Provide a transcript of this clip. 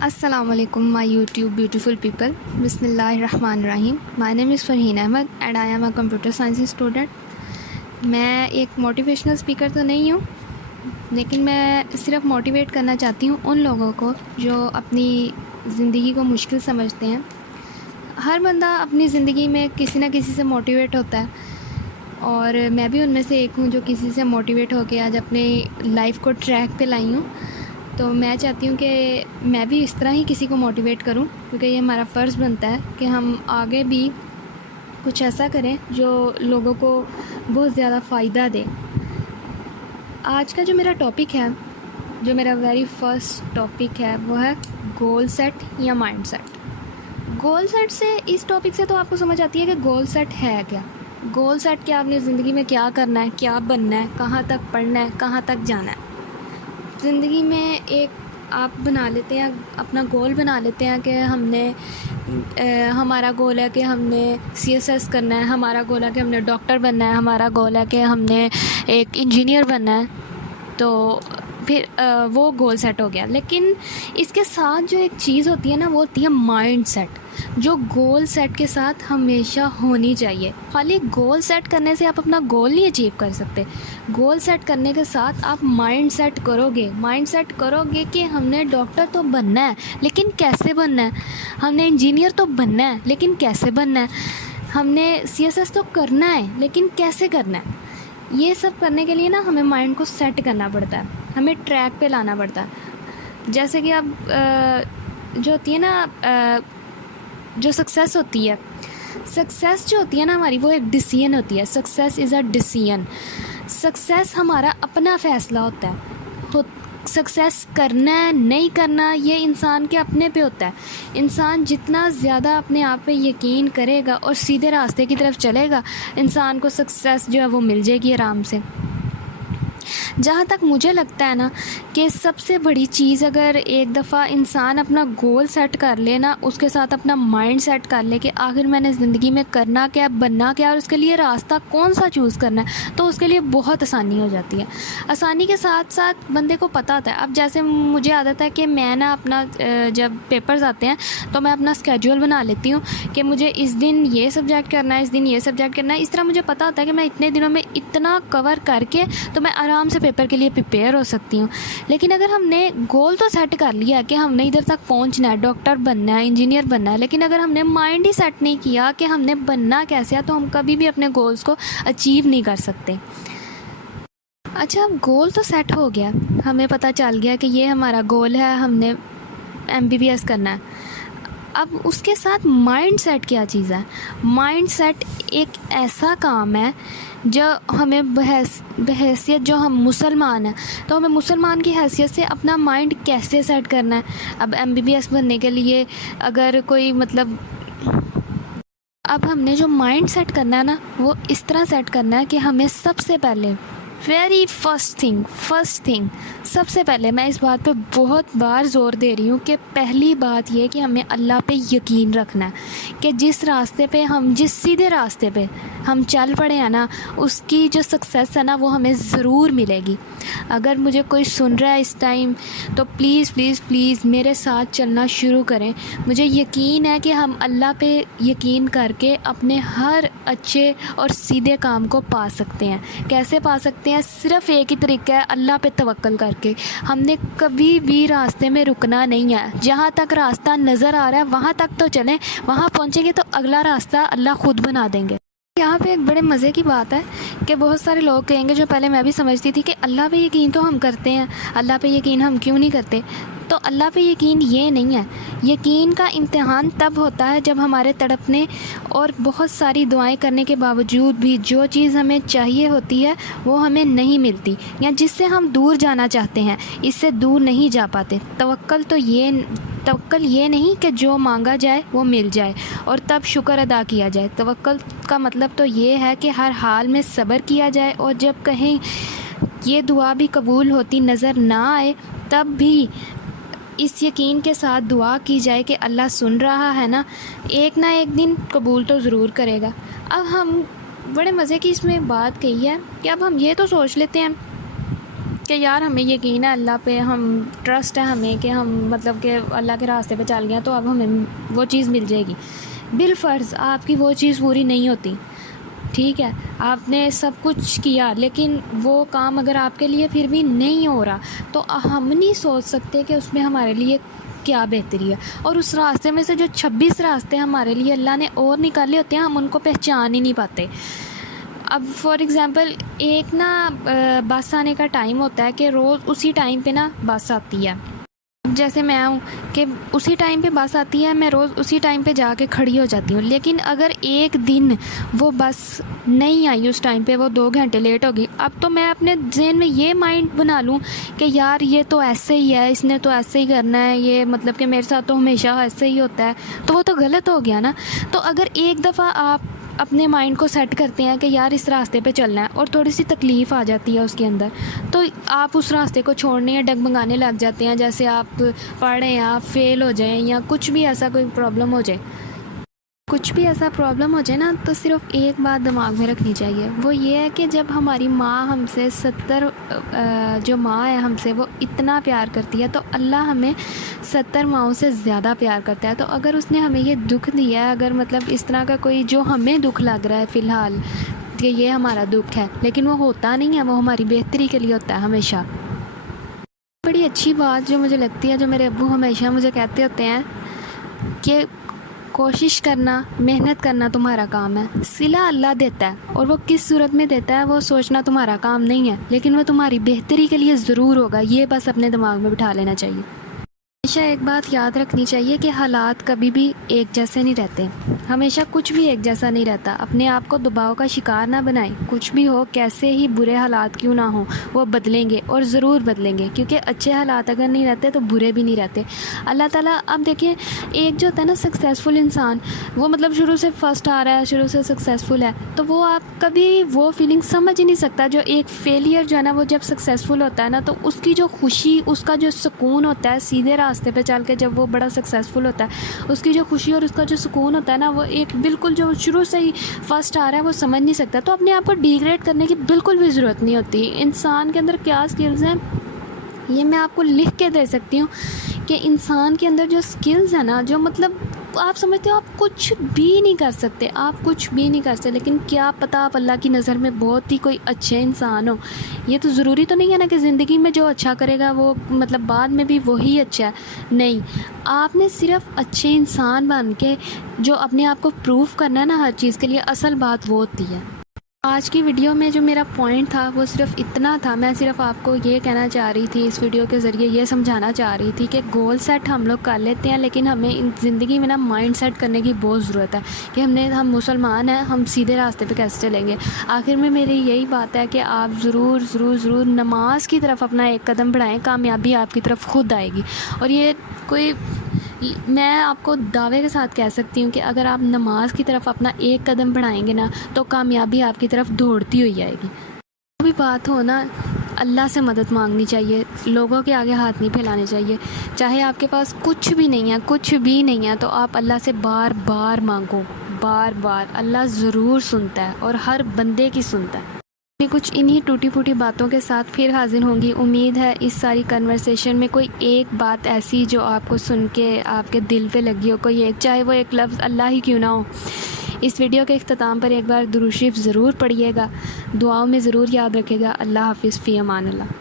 Assalamu alaikum my YouTube beautiful people. Bismillahirrahmanirrahim. My name is Farheen Ahmed and I am a computer science student. میں ایک motivational speaker تو نہیں ہوں، لیکن میں صرف موٹیویٹ کرنا چاہتی ہوں ان لوگوں کو جو اپنی زندگی کو مشکل سمجھتے ہیں۔ ہر بندہ اپنی زندگی میں کسی نہ کسی سے موٹیویٹ ہوتا ہے، اور میں بھی ان میں سے ایک ہوں جو کسی سے موٹیویٹ ہو کے آج اپنی لائف کو ٹریک پہ لائی ہوں۔ تو میں چاہتی ہوں کہ میں بھی اس طرح ہی کسی کو موٹیویٹ کروں، کیونکہ یہ ہمارا فرض بنتا ہے کہ ہم آگے بھی کچھ ایسا کریں جو لوگوں کو بہت زیادہ فائدہ دے۔ آج کا جو میرا ٹاپک ہے، جو میرا ویری فرسٹ ٹاپک ہے، وہ ہے گول سیٹ یا مائنڈ سیٹ۔ گول سیٹ سے، اس ٹاپک سے تو آپ کو سمجھ آتی ہے کہ گول سیٹ ہے کیا۔ گول سیٹ کیا، اپنی زندگی میں کیا کرنا ہے، کیا بننا ہے، کہاں تک پڑھنا ہے، کہاں تک جانا ہے۔ زندگی میں ایک آپ بنا لیتے ہیں، اپنا گول بنا لیتے ہیں کہ ہم نے ہمارا گول ہے کہ ہم نے CSS کرنا ہے، ہمارا گول ہے کہ ہم نے ڈاکٹر بننا ہے، ہمارا گول ہے کہ ہم نے ایک انجینئر بننا ہے، تو پھر وہ گول سیٹ ہو گیا۔ لیکن اس کے ساتھ جو ایک چیز ہوتی ہے نا، وہ ہوتی ہے مائنڈ سیٹ، جو گول سیٹ کے ساتھ ہمیشہ ہونی چاہیے۔ خالی گول سیٹ کرنے سے آپ اپنا گول نہیں اچیو کر سکتے، گول سیٹ کرنے کے ساتھ آپ مائنڈ سیٹ کرو گے کہ ہم نے ڈاکٹر تو بننا ہے، لیکن کیسے بننا ہے، ہم نے انجینئر تو بننا ہے، لیکن کیسے بننا ہے، ہم نے CSS تو کرنا ہے، لیکن کیسے کرنا ہے۔ یہ سب کرنے کے لیے نا ہمیں مائنڈ کو سیٹ کرنا پڑتا ہے، ہمیں ٹریک پہ لانا پڑتا ہے۔ جیسے کہ اب جو ہوتی ہے نا، جو سکسیس ہوتی ہے، سکسیس جو ہوتی ہے نا ہماری، وہ ایک ڈیسیژن ہوتی ہے۔ Success is a decision. Success ہمارا اپنا فیصلہ ہوتا ہے۔ سکسیس کرنا ہے نہیں کرنا، یہ انسان کے اپنے پہ ہوتا ہے۔ انسان جتنا زیادہ اپنے آپ پہ یقین کرے گا اور سیدھے راستے کی طرف چلے گا، انسان کو سکسیس جو ہے وہ مل جائے گی آرام سے۔ جہاں تک مجھے لگتا ہے نا کہ سب سے بڑی چیز، اگر ایک دفعہ انسان اپنا گول سیٹ کر لے نا، اس کے ساتھ اپنا مائنڈ سیٹ کر لے کہ آخر میں نے زندگی میں کرنا کیا، بننا کیا، اور اس کے لیے راستہ کون سا چوز کرنا ہے، تو اس کے لیے بہت آسانی ہو جاتی ہے۔ آسانی کے ساتھ ساتھ بندے کو پتہ ہوتا ہے۔ اب جیسے مجھے عادت ہے کہ میں نا اپنا جب پیپرز آتے ہیں تو میں اپنا اسکیجول بنا لیتی ہوں کہ مجھے اس دن یہ سبجیکٹ کرنا ہے، اس دن یہ سبجیکٹ کرنا ہے۔ اس طرح مجھے پتہ ہوتا ہے کہ میں اتنے دنوں میں اتنا کور کر کے تو میں آرام سے پیپر کے لیے پریپیئر ہو سکتی ہوں۔ لیکن اگر ہم نے گول تو سیٹ کر لیا کہ ہم نے ادھر تک پہنچنا ہے، ڈاکٹر بننا ہے، انجینئر بننا ہے، لیکن اگر ہم نے مائنڈ ہی سیٹ نہیں کیا کہ ہم نے بننا کیسے ہے، تو ہم کبھی بھی اپنے گولز کو اچیو نہیں کر سکتے۔ اچھا، اب گول تو سیٹ ہو گیا، ہمیں پتہ چل گیا کہ یہ ہمارا گول ہے، ہم نے MBBS کرنا ہے۔ اب اس کے ساتھ مائنڈ سیٹ کیا چیز ہے؟ مائنڈ سیٹ ایک ایسا کام ہے جو ہمیں بحیثیت جو ہم مسلمان ہیں، تو ہمیں مسلمان کی حیثیت سے اپنا مائنڈ کیسے سیٹ کرنا ہے۔ اب MBBS بننے کے لیے اگر کوئی اب ہم نے جو مائنڈ سیٹ کرنا ہے نا، وہ اس طرح سیٹ کرنا ہے کہ ہمیں سب سے پہلے ویری فرسٹ تھنگ سب سے پہلے، میں اس بات پہ بہت بار زور دے رہی ہوں کہ پہلی بات یہ کہ ہمیں اللہ پہ یقین رکھنا ہے کہ جس راستے پہ جس سیدھے راستے پہ ہم چل پڑے ہیں نا، اس کی جو سکسیس ہے نا، وہ ہمیں ضرور ملے گی۔ اگر مجھے کوئی سن رہا ہے اس ٹائم، تو پلیز میرے ساتھ چلنا شروع کریں۔ مجھے یقین ہے کہ ہم اللہ پہ یقین کر کے اپنے ہر اچھے اور سیدھے کام کو پا سکتے ہیں۔ کیسے پا سکتے ہیں؟ صرف ایک ہی طریقہ ہے، اللہ پہ توکل کر کے۔ ہم نے کبھی بھی راستے میں رکنا نہیں ہے، جہاں تک راستہ نظر آ رہا ہے وہاں تک تو چلیں، وہاں پہنچیں گے تو اگلا راستہ اللہ خود بنا دیں گے۔ یہاں پہ ایک بڑے مزے کی بات ہے کہ بہت سارے لوگ کہیں گے، جو پہلے میں بھی سمجھتی تھی کہ اللہ پہ یقین تو ہم کرتے ہیں، اللہ پہ یقین ہم کیوں نہیں کرتے؟ تو اللہ پہ یقین یہ نہیں ہے۔ یقین کا امتحان تب ہوتا ہے جب ہمارے تڑپنے اور بہت ساری دعائیں کرنے کے باوجود بھی جو چیز ہمیں چاہیے ہوتی ہے وہ ہمیں نہیں ملتی، یا جس سے ہم دور جانا چاہتے ہیں اس سے دور نہیں جا پاتے۔ توکل یہ نہیں کہ جو مانگا جائے وہ مل جائے اور تب شکر ادا کیا جائے۔ توکل کا مطلب تو یہ ہے کہ ہر حال میں صبر کیا جائے، اور جب کہیں یہ دعا بھی قبول ہوتی نظر نہ آئے، تب بھی اس یقین کے ساتھ دعا کی جائے کہ اللہ سن رہا ہے نا، ایک نہ ایک دن قبول تو ضرور کرے گا۔ اب ہم بڑے مزے کی اس میں بات کہی ہے کہ اب ہم یہ تو سوچ لیتے ہیں کہ یار ہمیں یقین ہے اللہ پہ، ہم ٹرسٹ ہے ہمیں کہ ہم مطلب کہ اللہ کے راستے پہ چل گئے تو اب ہمیں وہ چیز مل جائے گی. بالفرض آپ کی وہ چیز پوری نہیں ہوتی، ٹھیک ہے، آپ نے سب کچھ کیا لیکن وہ کام اگر آپ کے لیے پھر بھی نہیں ہو رہا تو ہم نہیں سوچ سکتے کہ اس میں ہمارے لیے کیا بہتری ہے. اور اس راستے میں سے جو 26 راستے ہمارے لیے اللہ نے اور نکالے ہوتے ہیں، ہم ان کو پہچان ہی نہیں پاتے. اب فار ایگزامپل ایک نا بس آنے کا ٹائم ہوتا ہے کہ روز اسی ٹائم پہ نا بس آتی ہے. جیسے میں ہوں کہ اسی ٹائم پہ بس آتی ہے، میں روز اسی ٹائم پہ جا کے کھڑی ہو جاتی ہوں. لیکن اگر ایک دن وہ بس نہیں آئی اس ٹائم پہ، وہ 2 گھنٹے لیٹ ہوگی، اب تو میں اپنے ذہن میں یہ مائنڈ بنا لوں کہ یار یہ تو ایسے ہی ہے، اس نے تو ایسے ہی کرنا ہے، یہ مطلب کہ میرے ساتھ تو ہمیشہ ایسے ہی ہوتا ہے، تو وہ تو غلط ہو گیا نا. تو اگر ایک دفعہ آپ اپنے مائنڈ کو سیٹ کرتے ہیں کہ یار اس راستے پہ چلنا ہے اور تھوڑی سی تکلیف آ جاتی ہے اس کے اندر، تو آپ اس راستے کو چھوڑنے یا ڈگمگانے لگ جاتے ہیں. جیسے آپ پڑھ رہے ہیں، آپ فیل ہو جائیں یا کچھ بھی ایسا کوئی پرابلم ہو جائے نا، تو صرف ایک بات دماغ میں رکھنی چاہیے، وہ یہ ہے کہ جب ہماری ماں ہم سے 70 جو ماں ہے ہم سے وہ اتنا پیار کرتی ہے تو اللہ ہمیں 70 ماؤں سے زیادہ پیار کرتا ہے. تو اگر اس نے ہمیں یہ دکھ دیا ہے، اگر مطلب اس طرح کا کوئی جو ہمیں دکھ لگ رہا ہے فی الحال کہ یہ ہمارا دکھ ہے، لیکن وہ ہوتا نہیں ہے، وہ ہماری بہتری کے لیے ہوتا ہے ہمیشہ. بڑی اچھی بات جو مجھے لگتی ہے، جو میرے ابو ہمیشہ مجھے کہتے ہوتے ہیں کہ کوشش کرنا، محنت کرنا تمہارا کام ہے، صلہ اللہ دیتا ہے، اور وہ کس صورت میں دیتا ہے وہ سوچنا تمہارا کام نہیں ہے، لیکن وہ تمہاری بہتری کے لیے ضرور ہوگا. یہ بس اپنے دماغ میں بٹھا لینا چاہیے. ہمیشہ ایک بات یاد رکھنی چاہیے کہ حالات کبھی بھی ایک جیسے نہیں رہتے، ہمیشہ کچھ بھی ایک جیسا نہیں رہتا. اپنے آپ کو دباؤ کا شکار نہ بنائیں، کچھ بھی ہو، کیسے ہی برے حالات کیوں نہ ہوں، وہ بدلیں گے اور ضرور بدلیں گے، کیونکہ اچھے حالات اگر نہیں رہتے تو برے بھی نہیں رہتے. اللہ تعالیٰ اب دیکھیں، ایک جو ہوتا ہے نا سکسیزفل انسان، وہ مطلب شروع سے فرسٹ آ رہا ہے، شروع سے سکسیزفل ہے، تو وہ آپ کبھی وہ فیلنگ سمجھ ہی نہیں سکتا. جو ایک فیلئر جو ہے نا، وہ جب سکسیزفل ہوتا ہے نا تو اس کی جو خوشی، اس کا جو سکون ہوتا ہے سیدھے راستے پہ چل کے، جب وہ بڑا سکسیزفل ہوتا ہے، اس کی جو خوشی اور اس کا جو سکون ہوتا ہے نا، وہ ایک بالکل جو شروع سے ہی فرسٹ آ رہا ہے وہ سمجھ نہیں سکتا. تو اپنے آپ کو ڈیگریڈ کرنے کی بالکل بھی ضرورت نہیں ہوتی. انسان کے اندر کیا سکلز ہیں یہ میں آپ کو لکھ کے دے سکتی ہوں کہ انسان کے اندر جو سکلز ہیں نا، جو مطلب آپ سمجھتے ہو آپ کچھ بھی نہیں کر سکتے، لیکن کیا پتہ آپ اللہ کی نظر میں بہت ہی کوئی اچھے انسان ہو. یہ تو ضروری تو نہیں ہے نا کہ زندگی میں جو اچھا کرے گا وہ مطلب بعد میں بھی وہی اچھا ہے. نہیں، آپ نے صرف اچھے انسان بن کے جو اپنے آپ کو پروف کرنا ہے نا ہر چیز کے لیے، اصل بات وہ ہوتی ہے. آج کی ویڈیو میں جو میرا پوائنٹ تھا وہ صرف اتنا تھا. میں صرف آپ کو یہ کہنا چاہ رہی تھی، اس ویڈیو کے ذریعے یہ سمجھانا چاہ رہی تھی کہ گول سیٹ ہم لوگ کر لیتے ہیں، لیکن ہمیں زندگی میں نا مائنڈ سیٹ کرنے کی بہت ضرورت ہے کہ ہم مسلمان ہیں، ہم سیدھے راستے پہ کیسے چلیں گے. آخر میں میری یہی بات ہے کہ آپ ضرور ضرور ضرور نماز کی طرف اپنا ایک قدم بڑھائیں، کامیابی آپ کی طرف خود آئے گی. اور یہ کوئی، میں آپ کو دعوے کے ساتھ کہہ سکتی ہوں کہ اگر آپ نماز کی طرف اپنا ایک قدم بڑھائیں گے نا تو کامیابی آپ کی طرف دوڑتی ہوئی آئے گی. کوئی بھی بات ہو نا، اللہ سے مدد مانگنی چاہیے، لوگوں کے آگے ہاتھ نہیں پھیلانے چاہیے. چاہے آپ کے پاس کچھ بھی نہیں ہے تو آپ اللہ سے بار بار مانگو، بار بار. اللہ ضرور سنتا ہے اور ہر بندے کی سنتا ہے. کچھ انہی ٹوٹی پھوٹی باتوں کے ساتھ پھر حاضر ہوں گی. امید ہے اس ساری کنورسیشن میں کوئی ایک بات ایسی جو آپ کو سن کے آپ کے دل پہ لگی ہو، کوئی ایک، چاہے وہ ایک لفظ اللہ ہی کیوں نہ ہو. اس ویڈیو کے اختتام پر ایک بار درود شریف ضرور پڑھیے گا، دعاؤں میں ضرور یاد رکھے گا. اللہ حافظ، فی امان اللہ.